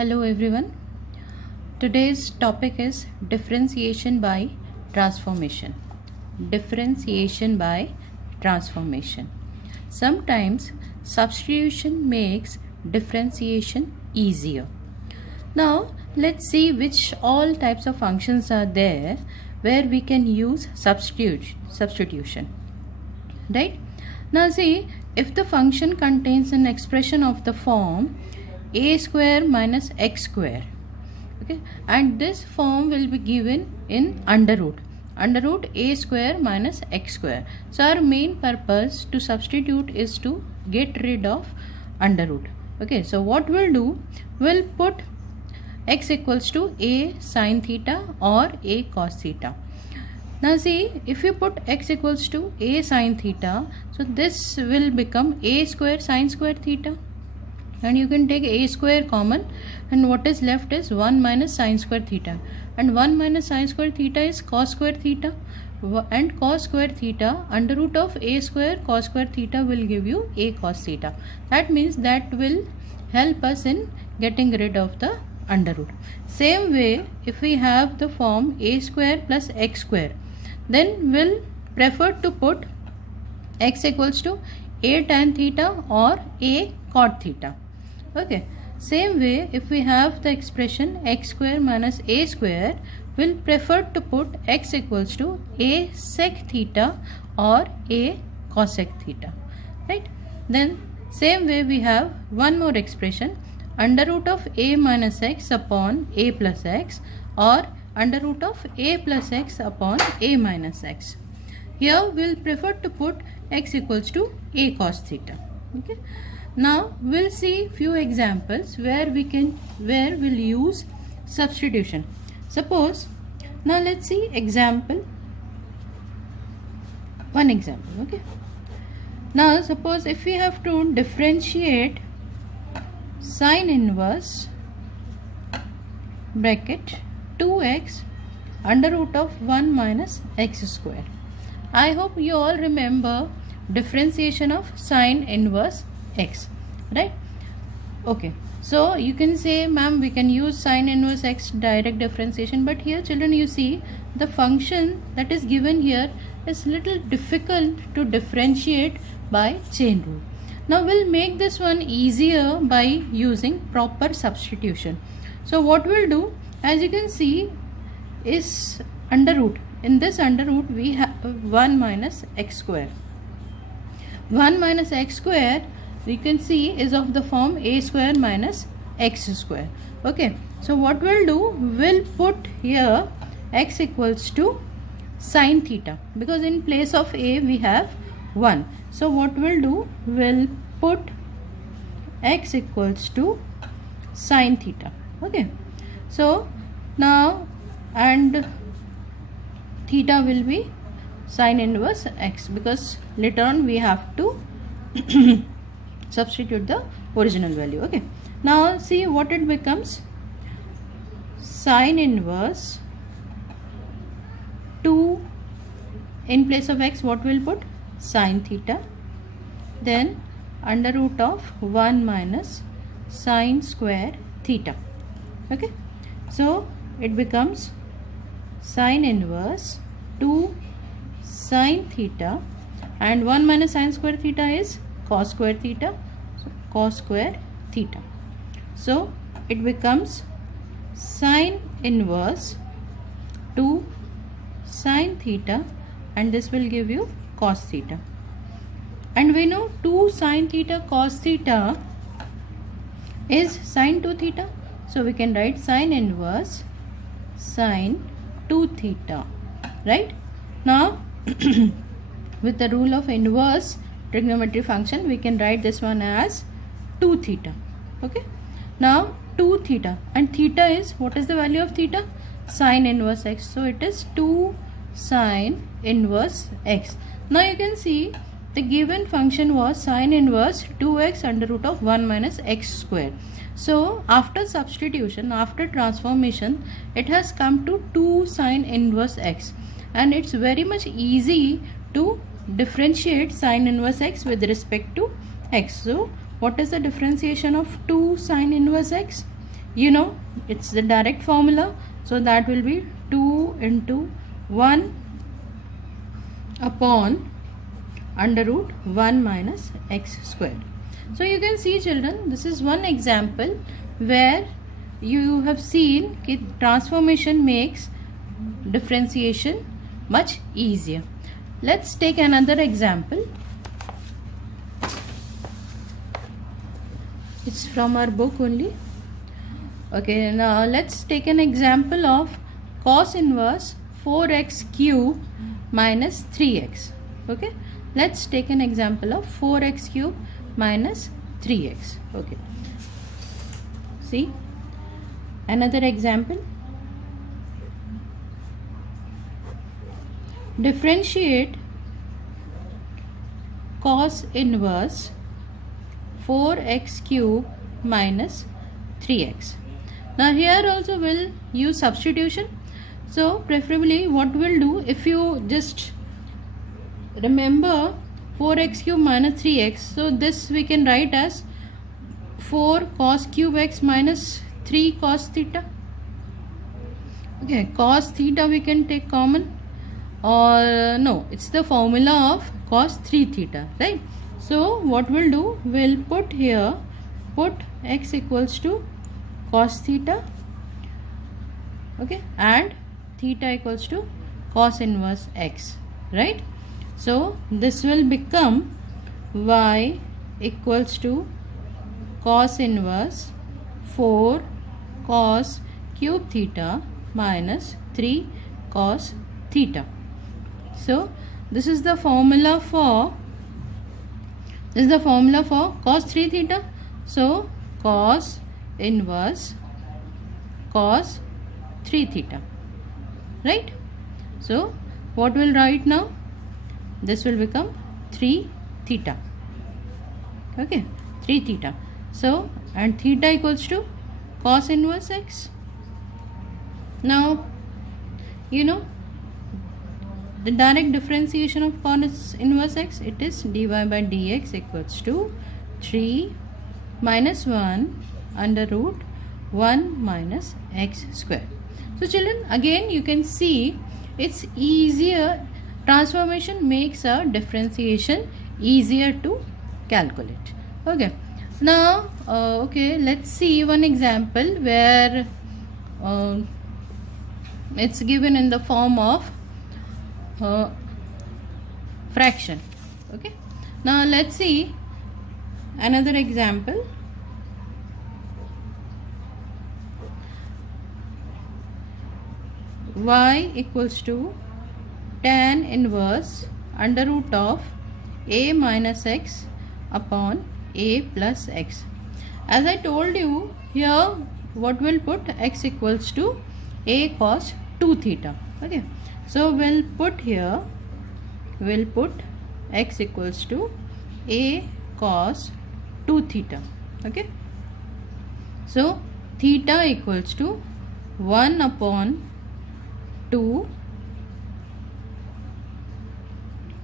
Hello everyone. Today's topic is differentiation by transformation. Differentiation by transformation. Sometimes substitution makes differentiation easier. Now let's see which all types of functions are there where we can use substitution. Right? Now see, if the function contains an expression of the form a square minus x square, okay, and this form will be given in under root a square minus x square. So our main purpose to substitute is to get rid of under root. Okay, so what we'll do, we'll put x equals to a sine theta or a cos theta. Now see, if you put x equals to a sine theta, so this will become a square sine square theta, and you can take a square common, and what is left is 1 minus sine square theta, and 1 minus sine square theta is cos square theta, and cos square theta under root of a square cos square theta will give you a cos theta. That means that will help us in getting rid of the under root. Same way, if we have the form a square plus x square, then we'll prefer to put x equals to a tan theta or a cot theta. Okay, same way, if we have the expression x square minus a square, we'll prefer to put x equals to a sec theta or a cosec theta, right? Then same way we have one more expression, under root of a minus x upon a plus x, or under root of a plus x upon a minus x. Here we'll prefer to put x equals to a cos theta. Okay. Now we'll see few examples where we'll use substitution. Suppose, now let's see one example. Okay. Now suppose if we have to differentiate sine inverse bracket 2x under root of 1 minus x square. I hope you all remember differentiation of sine inverse x, right? Okay, so you can say, ma'am, we can use sine inverse x direct differentiation, but here children, you see the function that is given here is little difficult to differentiate by chain rule. Now we'll make this one easier by using proper substitution. So what we'll do, as you can see, is under root. In this under root we have 1 minus x square. 1 minus x square, we can see, is of the form a square minus x square. Okay, so what we'll do, we'll put here x equals to sine theta, because in place of a we have 1. So what we'll do, we'll put x equals to sine theta. Okay, so now, and theta will be sine inverse x, because later on we have to substitute the original value. Okay, now see what it becomes, sine inverse 2, in place of x what we'll put, sine theta, then under root of 1 minus sine square theta. Okay, so it becomes sine inverse 2 sine theta, and 1 minus sine square theta is cos square theta, so cos square theta. So it becomes sine inverse 2 sine theta, and this will give you cos theta. And we know 2 sine theta cos theta is sine 2 theta, so we can write sine inverse sine 2 theta, right? Now with the rule of inverse trigonometry function, we can write this one as 2 theta. Okay, now 2 theta, and theta is, what is the value of theta? Sine inverse x, so it is 2 sine inverse x. Now you can see the given function was sine inverse 2x under root of 1 minus x square. So after substitution, after transformation, it has come to 2 sine inverse x, and it's very much easy to differentiate sine inverse x with respect to x. So what is the differentiation of 2 sine inverse x? you know it's the direct formula, so that will be 2 into 1 upon under root 1 minus x squared. So you can see children, this is one example where you have seen that transformation makes differentiation much easier. Let's take another example. It's from our book only. Okay, now let's take an example of cos inverse 4x cube minus 3x. Okay, let's take an example of 4x cube minus 3x. Okay, see another example. Differentiate cos inverse 4x cube minus 3x. Now here also we'll use substitution. So preferably what we'll do, if you just remember 4x cube minus 3x, so this we can write as 4 cos cube x minus 3 cos theta. Okay, cos theta we can take common, or no, it's the formula of cos 3 theta, right? So what we'll do, we'll put here, put x equals to cos theta, okay, and theta equals to cos inverse x, right? So this will become y equals to cos inverse 4 cos cube theta minus 3 cos theta. So this is the formula for cos 3 theta. So cos inverse cos 3 theta, right? So what we'll write now, this will become 3 theta. Okay, 3 theta. So and theta equals to cos inverse x. Now you know the direct differentiation of cos inverse x, it is dy by dx equals to 3 minus 1 under root 1 minus x square. So children, again you can see it's easier, transformation makes a differentiation easier to calculate. Okay, now okay, let's see one example where it's given in the form of fraction. Okay, now let's see another example. Y equals to tan inverse under root of a minus x upon a plus x. As I told you, here what we'll put, x equals to a cos 2 theta. Okay, so we'll put here, we'll put x equals to a cos 2 theta. Okay, so theta equals to 1 upon 2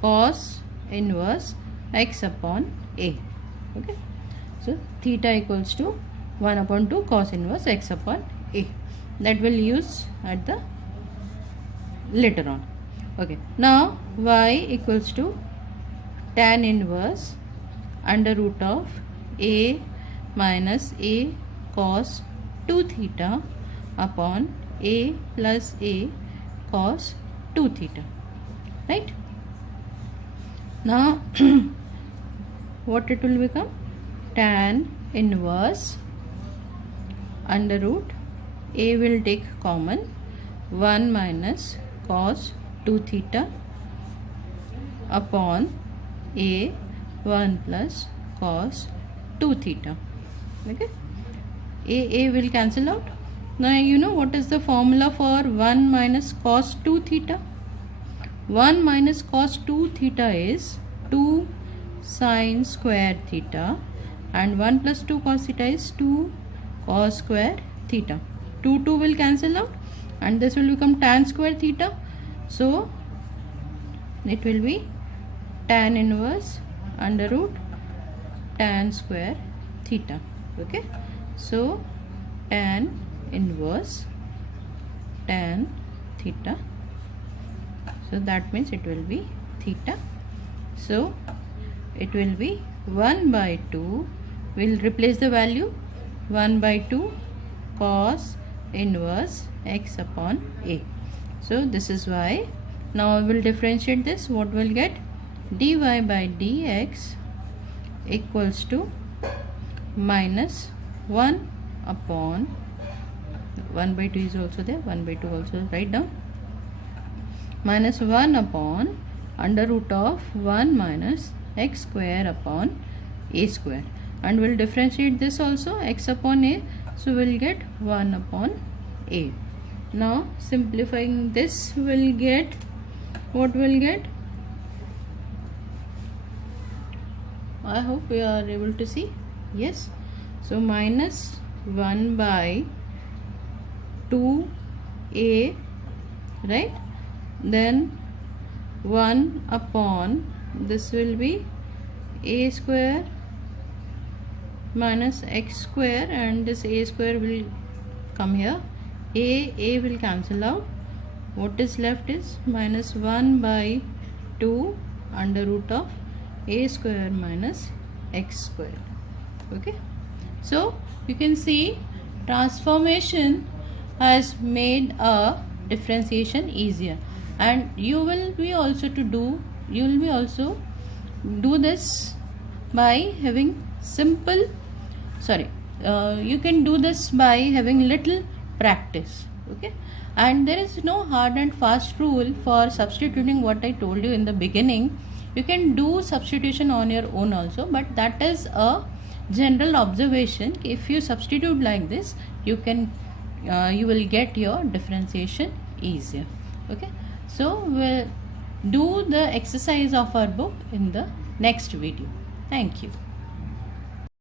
cos inverse x upon a. Okay, so theta equals to 1 upon 2 cos inverse x upon a. That will use at the later on. Okay, now y equals to tan inverse under root of a minus a cos 2 theta upon a plus a cos 2 theta, right? Now what it will become, tan inverse under root, a will take common, 1 minus cos 2 theta upon a 1 plus cos 2 theta. Okay, a will cancel out. Now you know what is the formula for 1 minus cos 2 theta? 1 minus cos 2 theta is 2 sin square theta, and 1 plus 2 cos theta is 2 cos square theta. 2 will cancel out and this will become tan square theta. So it will be tan inverse under root tan square theta. Okay, so tan inverse tan theta. So that means it will be theta. So it will be 1 by 2. We'll replace the value 1 by 2 cos inverse x upon a. So this is why. Now I will differentiate this. What we'll get? Dy by dx equals to minus 1 upon 1 by 2 is also there. 1 by 2 also write down. Minus 1 upon under root of 1 minus x square upon a square, and we'll differentiate this also x upon a, so we'll get 1 upon a. Now simplifying this, we'll get what we'll get. I hope we are able to see. Yes, so minus 1 by 2a, right? Then 1 upon this will be a square minus x square, and this a square will come here. A will cancel out. What is left is minus 1 by 2 under root of a square minus x square. Okay, so you can see transformation has made a differentiation easier, and you will be also do this by having simple you can do this by having little practice. Okay, and there is no hard and fast rule for substituting. What I told you in the beginning, you can do substitution on your own also, but that is a general observation. If you substitute like this, you will get your differentiation easier. Okay, so we'll do the exercise of our book in the next video. Thank you.